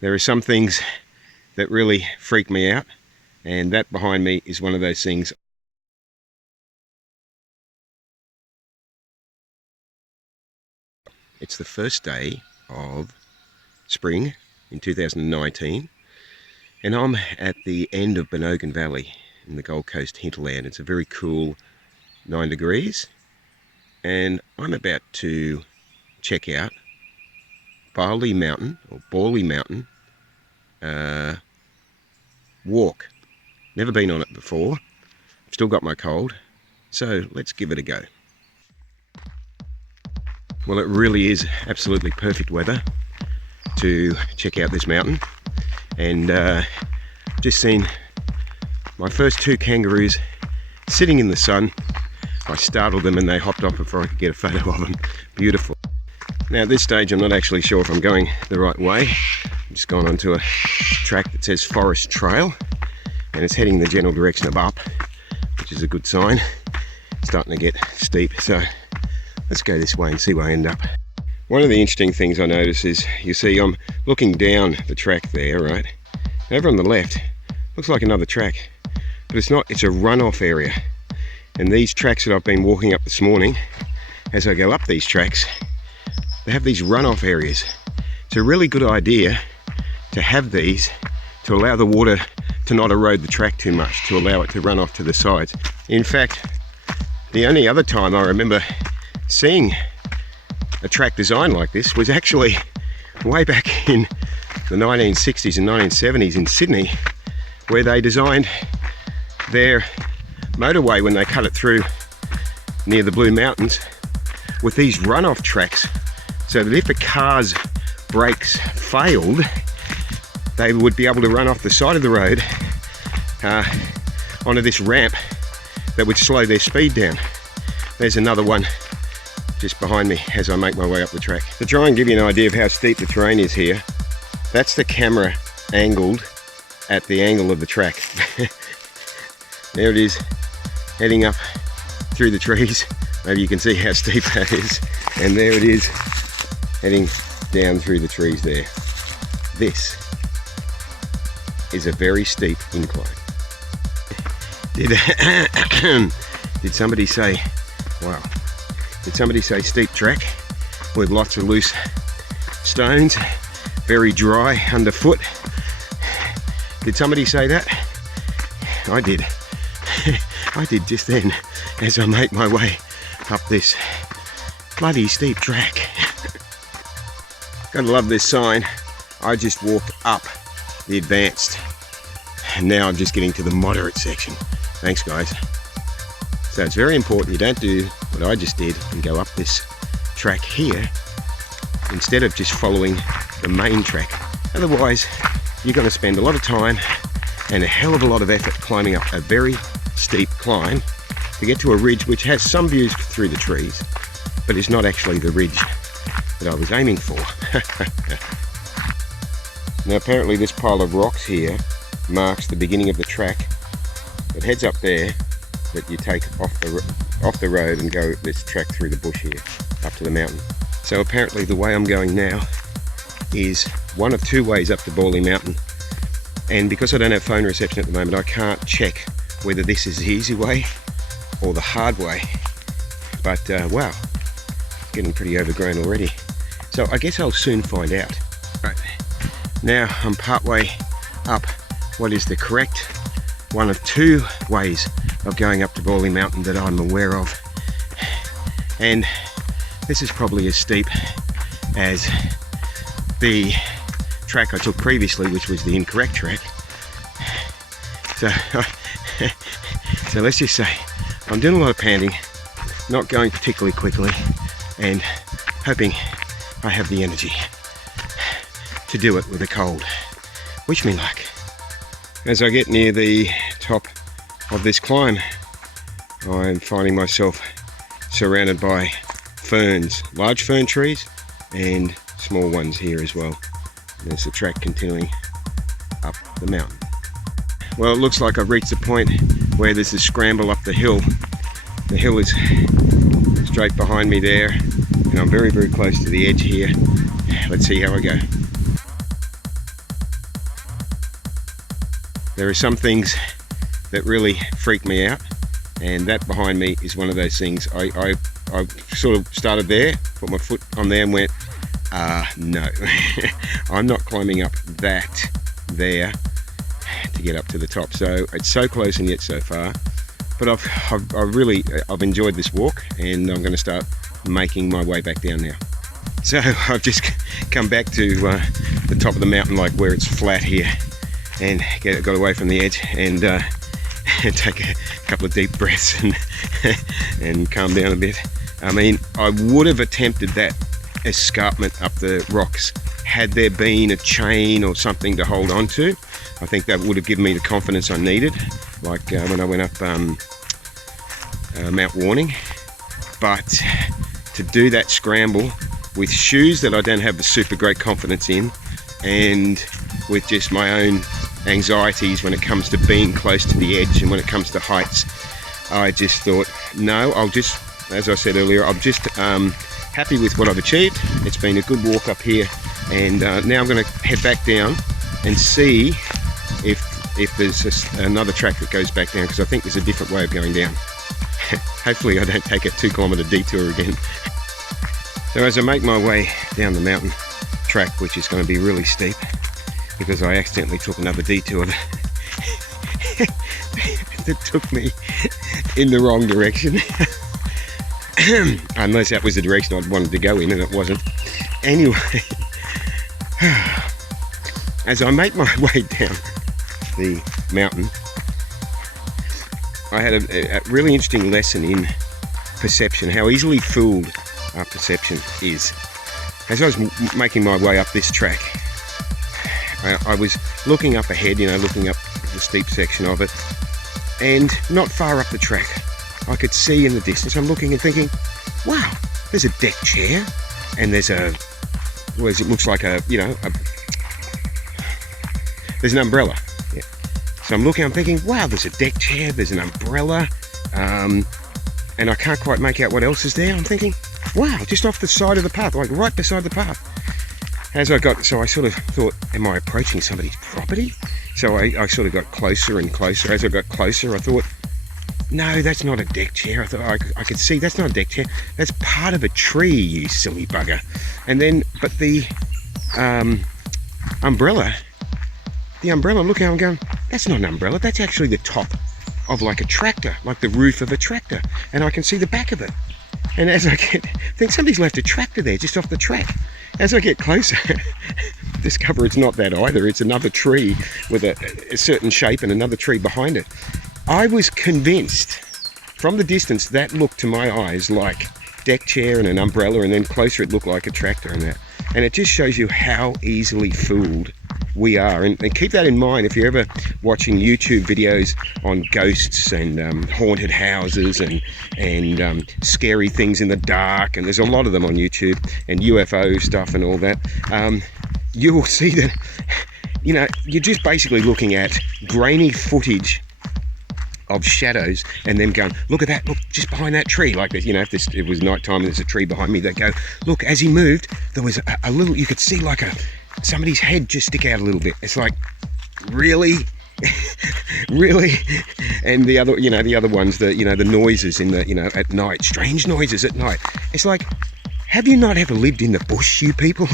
There are some things that really freak me out, and that behind me is one of those things. It's the first day of spring in 2019, and I'm at the end of Bonogin Valley in the Gold Coast hinterland. It's a very cool 9 degrees, and I'm about to check out Bally Mountain, or Bally Mountain, walk. Never been on it before, still got my cold, so let's give it a go. Well, it really is absolutely perfect weather to check out this mountain, and just seen my first 2 kangaroos sitting in the sun. I startled them and they hopped off before I could get a photo of them. Beautiful. Now at this stage I'm not actually sure if I'm going the right way. I'm just gone onto a track that says Forest Trail, and it's heading the general direction of up, which is a good sign. It's starting to get steep, so let's go this way and see where I end up. One of the interesting things I notice is, you see I'm looking down the track there, right? Over on the left, looks like another track, but it's not, it's a runoff area. And these tracks that I've been walking up this morning, as I go up these tracks, they have these runoff areas. It's a really good idea to have these to allow the water to not erode the track too much, to allow it to run off to the sides. In fact, the only other time I remember seeing a track design like this was actually way back in the 1960s and 1970s in Sydney, where they designed their motorway when they cut it through near the Blue Mountains with these runoff tracks, so that if a car's brakes failed, they would be able to run off the side of the road onto this ramp that would slow their speed down. There's another one just behind me as I make my way up the track. To try and give you an idea of how steep the terrain is here, that's the camera angled at the angle of the track. There it is, heading up through the trees. Maybe you can see how steep that is. And there it is, heading down through the trees there. This is a very steep incline. Did somebody say, wow, did somebody say steep track with lots of loose stones, very dry underfoot? Did somebody say that? I did. I did just then, as I make my way up this bloody steep track. Gotta love this sign. I just walked up the advanced, and now I'm just getting to the moderate section. Thanks guys. So it's very important you don't do what I just did and go up this track here instead of just following the main track. Otherwise you're going to spend a lot of time and a hell of a lot of effort climbing up a very steep climb to get to a ridge which has some views through the trees, but is not actually the ridge that I was aiming for. Now apparently this pile of rocks here marks the beginning of the track that heads up there, that you take off the road and go this track through the bush here up to the mountain. So apparently the way I'm going now is one of 2 ways up to Bally Mountain, and because I don't have phone reception at the moment I can't check whether this is the easy way or the hard way, but wow, it's getting pretty overgrown already, so I guess I'll soon find out. Right, now I'm partway up what is the correct one of 2 ways of going up to Bally Mountain that I'm aware of, and this is probably as steep as the track I took previously, which was the incorrect track. So so let's just say I'm doing a lot of panting, not going particularly quickly, and hoping I have the energy to do it with a cold. Wish me luck. As I get near the top of this climb, I'm finding myself surrounded by ferns, large fern trees and small ones here as well. And there's the track continuing up the mountain. Well, it looks like I've reached the point where there's a scramble up the hill. The hill is straight behind me there, and I'm very, very close to the edge here. Let's see how I go. There are some things that really freak me out, and that behind me is one of those things. I sort of started there, put my foot on there and went, no, I'm not climbing up that there to get up to the top. So it's so close and yet so far. But I've enjoyed this walk, and I'm going to start making my way back down now. So I've just come back to the top of the mountain, like where it's flat here, and got away from the edge and take a couple of deep breaths and calm down a bit. I mean, I would have attempted that escarpment up the rocks had there been a chain or something to hold on to. I think that would have given me the confidence I needed, like when I went up Mount Warning. But to do that scramble with shoes that I don't have the super great confidence in, and with just my own anxieties when it comes to being close to the edge and when it comes to heights, I just thought, no, as I said earlier, I'm just happy with what I've achieved. It's been a good walk up here, and now I'm going to head back down and see if there's another track that goes back down, because I think there's a different way of going down. Hopefully I don't take a 2-kilometre detour again. So as I make my way down the mountain track, which is going to be really steep because I accidentally took another detour that took me in the wrong direction. Unless that was the direction I wanted to go in, and it wasn't. Anyway, as I make my way down the mountain, I had a really interesting lesson in perception, how easily fooled our perception is. As I was making my way up this track, I was looking up ahead, looking up the steep section of it, and not far up the track, I could see in the distance, I'm looking and thinking, wow, there's a deck chair, and there's it looks like there's an umbrella. Yeah. So I'm looking, I'm thinking, wow, there's a deck chair, there's an umbrella, and I can't quite make out what else is there. I'm thinking, wow, just off the side of the path, like right beside the path. So I sort of thought, am I approaching somebody's property? So I sort of got closer and closer. As I got closer, I thought, no, that's not a deck chair. I thought I could see that's not a deck chair. That's part of a tree, you silly bugger. And then, but the umbrella, I'm looking at it and going, that's not an umbrella. That's actually the top of like a tractor, like the roof of a tractor. And I can see the back of it. And as I think somebody's left a tractor there just off the track. As I get closer, discover it's not that either. It's another tree with a certain shape and another tree behind it. I was convinced from the distance that looked to my eyes like deck chair and an umbrella, and then closer it looked like a tractor and that. And it just shows you how easily fooled we are. And keep that in mind if you're ever watching YouTube videos on ghosts and haunted houses and scary things in the dark, and there's a lot of them on YouTube, and UFO stuff and all that. You will see that, you're just basically looking at grainy footage of shadows, and then going, look at that, look just behind that tree, like this, if it was nighttime and there's a tree behind me, they go, look, as he moved there was a little, you could see like somebody's head just stick out a little bit. It's like, really? Really? And the other ones, the noises in the, at night, strange noises at night. It's like, have you not ever lived in the bush, you people?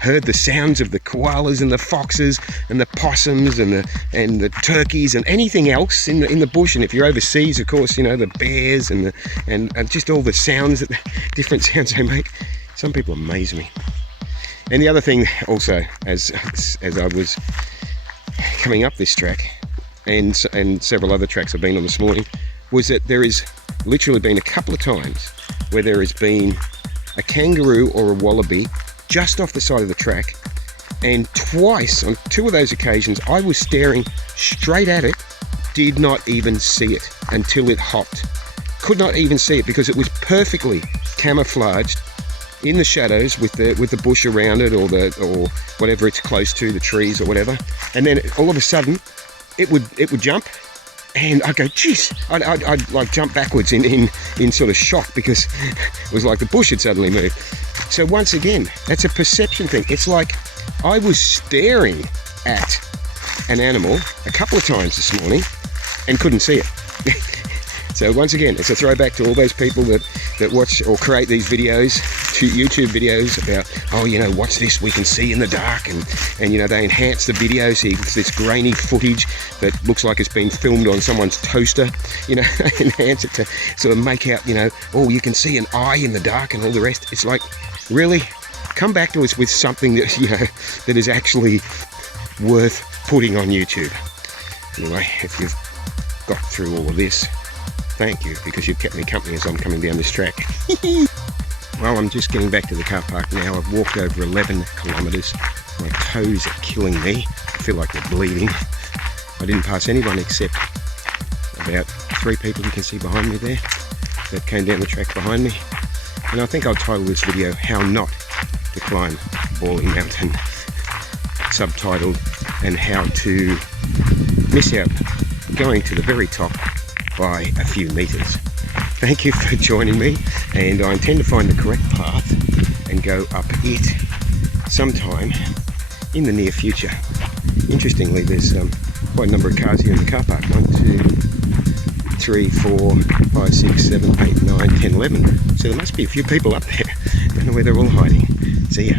Heard the sounds of the koalas and the foxes and the possums and the turkeys and anything else in the bush? And if you're overseas, of course, the bears and just all the sounds, different sounds they make. Some people amaze me. And the other thing also, as I was coming up this track and several other tracks I've been on this morning, was that there has literally been a couple of times where there has been a kangaroo or a wallaby just off the side of the track, and twice on 2 of those occasions I was staring straight at it, did not even see it until it hopped. Could not even see it because it was perfectly camouflaged in the shadows with the bush around it, or whatever it's close to, the trees or whatever. And then all of a sudden it would jump, and I go, geez, I'd like jump backwards in sort of shock, because it was like the bush had suddenly moved. So once again, that's a perception thing. It's like I was staring at an animal a couple of times this morning and couldn't see it. So once again, it's a throwback to all those people that watch or create these videos, YouTube videos about, oh, you know, watch this, we can see in the dark, and you know, they enhance the video so it's this grainy footage that looks like it's been filmed on someone's toaster, you know, enhance it to sort of make out, you know, oh, you can see an eye in the dark and all the rest. It's like, really? Come back to us with something that, you know, that is actually worth putting on YouTube. Anyway, if you've got through all of this, thank you, because you've kept me company as I'm coming down this track. Well, I'm just getting back to the car park now. I've walked over 11 kilometres. My toes are killing me. I feel like they're bleeding. I didn't pass anyone except about 3 people you can see behind me there that came down the track behind me. And I think I'll title this video, How Not to Climb Bally Mountain, subtitled, and how to miss out going to the very top by a few meters. Thank you for joining me, and I intend to find the correct path and go up it sometime in the near future. Interestingly, there's quite a number of cars here in the car park. 1, 2, 3, 4, 5, 6, 7, 8, 9, 10, 11. So there must be a few people up there. Don't know where they're all hiding. See ya.